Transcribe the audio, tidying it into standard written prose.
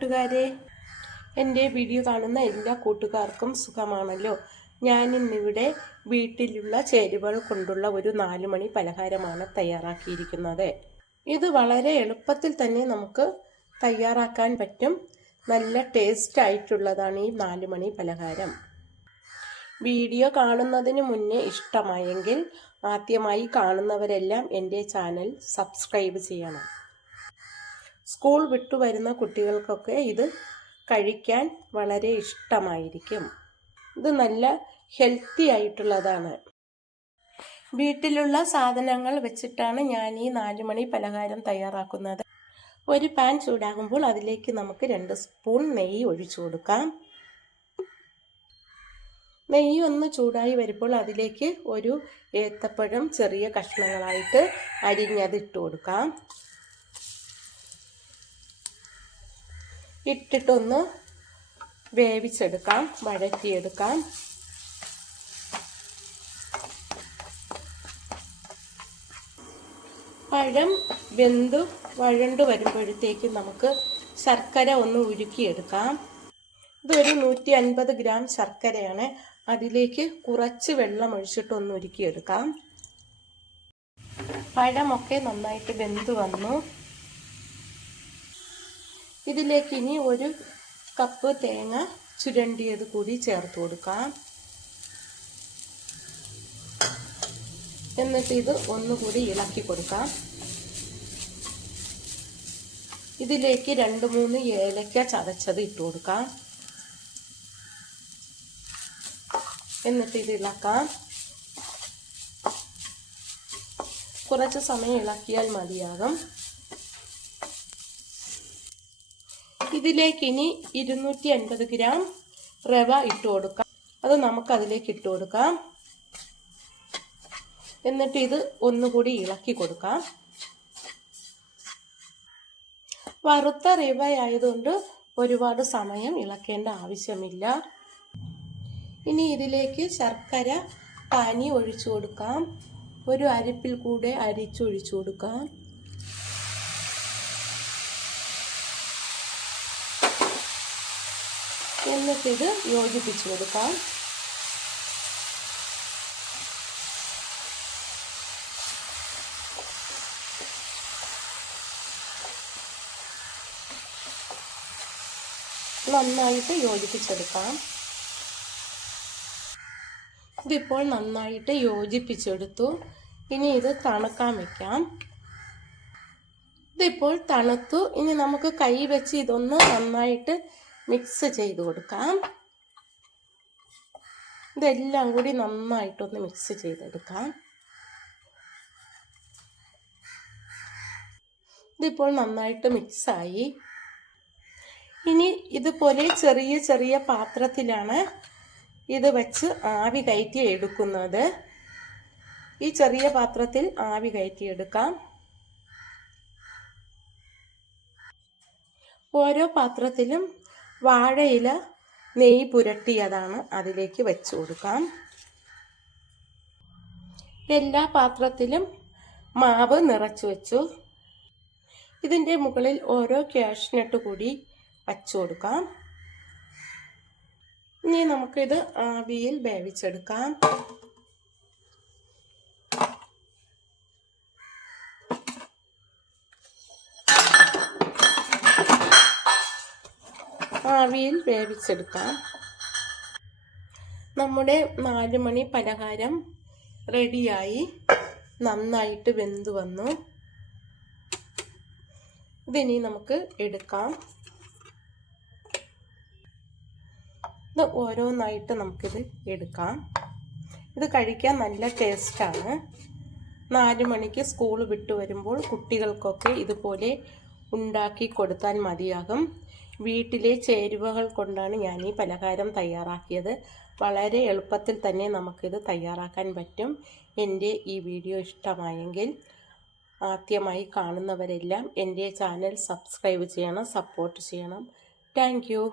കൂട്ടുകാരെ, എൻ്റെ വീഡിയോ കാണുന്ന എല്ലാ കൂട്ടുകാർക്കും സുഖമാണല്ലോ. ഞാനിന്നിവിടെ വീട്ടിലുള്ള ചേരുവകൾ കൊണ്ടുള്ള ഒരു 4 മണി പലഹാരമാണ് തയ്യാറാക്കിയിരിക്കുന്നത്. ഇത് വളരെ എളുപ്പത്തിൽ തന്നെ നമുക്ക് തയ്യാറാക്കാൻ പറ്റും. നല്ല ടേസ്റ്റ് ആയിട്ടുള്ളതാണ് ഈ 4 മണി പലഹാരം. വീഡിയോ കാണുന്നതിന് മുന്നേ ഇഷ്ടമായെങ്കിൽ ആദ്യമായി കാണുന്നവരെല്ലാം എൻ്റെ ചാനൽ സബ്സ്ക്രൈബ് ചെയ്യണം. സ്കൂൾ വിട്ടു വരുന്ന കുട്ടികൾക്കൊക്കെ ഇത് കഴിക്കാൻ വളരെ ഇഷ്ടമായിരിക്കും. ഇത് നല്ല ഹെൽത്തി ആയിട്ടുള്ളതാണ്. വീട്ടിലുള്ള സാധനങ്ങൾ വെച്ചിട്ടാണ് ഞാൻ ഈ 4 മണി പലഹാരം തയ്യാറാക്കുന്നത്. ഒരു പാൻ ചൂടാകുമ്പോൾ അതിലേക്ക് നമുക്ക് 2 സ്പൂൺ നെയ്യ് ഒഴിച്ചു കൊടുക്കാം. നെയ്യ് ഒന്ന് ചൂടായി വരുമ്പോൾ അതിലേക്ക് ഒരു ഏത്തപ്പഴം ചെറിയ കഷ്ണങ്ങളായിട്ട് അരിഞ്ഞത് ഇട്ട് കൊടുക്കാം. ഇട്ടിട്ടൊന്ന് വേവിച്ചെടുക്കാം, വഴറ്റിയെടുക്കാം. പഴം വെന്ത് വഴണ്ടു വരുമ്പോഴത്തേക്ക് നമുക്ക് ശർക്കര ഒന്ന് ഉരുക്കിയെടുക്കാം. ഇതൊരു 150 ഗ്രാം ശർക്കരയാണ്. അതിലേക്ക് കുറച്ച് വെള്ളം ഒഴിച്ചിട്ട് ഒന്ന് ഉരുക്കിയെടുക്കാം. പഴമൊക്കെ നന്നായിട്ട് വെന്ത് വന്നു. ഇതിലേക്ക് ഇനി 1 കപ്പ് തേങ്ങ ചുരണ്ടിയത് കൂടി ചേർത്ത് കൊടുക്കാം. എന്നിട്ട് ഇത് ഒന്നുകൂടി ഇളക്കി കൊടുക്കാം. ഇതിലേക്ക് 2-3 ഏലക്ക ചതച്ചത് ഇട്ട് കൊടുക്കാം. എന്നിട്ട് ഇത് ഇളക്കാം. കുറച്ച് സമയം ഇളക്കിയാൽ മതിയാകും. ഇതിലേക്ക് ഇനി 250 ഗ്രാം റവ ഇട്ട് കൊടുക്കാം. അത് നമുക്ക് അതിലേക്ക് ഇട്ട് കൊടുക്കാം. എന്നിട്ട് ഇത് ഒന്നുകൂടി ഇളക്കി കൊടുക്കാം. വറുത്ത റവ ആയതുകൊണ്ട് ഒരുപാട് സമയം ഇളക്കേണ്ട ആവശ്യമില്ല. ഇനി ഇതിലേക്ക് ശർക്കര പാനി ഒഴിച്ചു കൊടുക്കാം. ഒരു അരിപ്പിൽ കൂടെ അരിച്ചൊഴിച്ചു കൊടുക്കാം. എന്നിട്ടിത് യോജിപ്പിച്ചു കൊടുക്കാം. നന്നായിട്ട് യോജിപ്പിച്ചെടുക്കാം. ഇതിപ്പോൾ നന്നായിട്ട് യോജിപ്പിച്ചെടുത്തു. ഇനി ഇത് തണുക്കാൻ വെക്കാം. ഇതിപ്പോൾ തണുത്തു. ഇനി നമുക്ക് കൈ വെച്ച് ഇതൊന്ന് നന്നായിട്ട് മിക്സ് ചെയ്ത് കൊടുക്കാം. ഇതെല്ലാം കൂടി നന്നായിട്ടൊന്ന് മിക്സ് ചെയ്തെടുക്കാം. ഇതിപ്പോൾ നന്നായിട്ട് മിക്സായി. ഇനി ഇതുപോലെ ചെറിയ ചെറിയ പാത്രത്തിലാണ് ഇത് വെച്ച് ആവി കയറ്റി എടുക്കുന്നത്. ഈ ചെറിയ പാത്രത്തിൽ ആവി കയറ്റി എടുക്കാം. ഓരോ പാത്രത്തിലും വാഴയില നെയ്യ് പുരട്ടിയതാണ് അതിലേക്ക് വെച്ച് കൊടുക്കാം. എല്ലാ പാത്രത്തിലും മാവ് നിറച്ചു വെച്ചു. ഇതിൻ്റെ മുകളിൽ ഓരോ കാഷ്നട്ട് കൂടി വച്ചു കൊടുക്കാം. ഇനി നമുക്കിത് ആവിയിൽ വേവിച്ചെടുക്കാം. ആവിയിൽ വേവിച്ചെടുക്കാം. നമ്മുടെ 4 മണി പലഹാരം റെഡിയായി. നന്നായിട്ട് വെന്ത് വന്നു. ഇതിനി നമുക്ക് എടുക്കാം. ഇത് ഓരോന്നായിട്ട് നമുക്കിത് എടുക്കാം. ഇത് കഴിക്കാൻ നല്ല ടേസ്റ്റാണ്. 4 മണിക്ക് സ്കൂൾ വിട്ടു വരുമ്പോൾ കുട്ടികൾക്കൊക്കെ ഇതുപോലെ ഉണ്ടാക്കി കൊടുത്താൽ മതിയാകും. വീട്ടിലെ ചേരുവകൾ കൊണ്ടാണ് ഞാൻ ഈ പലഹാരം തയ്യാറാക്കിയത്. വളരെ എളുപ്പത്തിൽ തന്നെ നമുക്കിത് തയ്യാറാക്കാൻ പറ്റും. എൻ്റെ ഈ വീഡിയോ ഇഷ്ടമായെങ്കിൽ ആദ്യമായി കാണുന്നവരെല്ലാം എൻ്റെ ചാനൽ സബ്സ്ക്രൈബ് ചെയ്യണം, സപ്പോർട്ട് ചെയ്യണം. Thank you.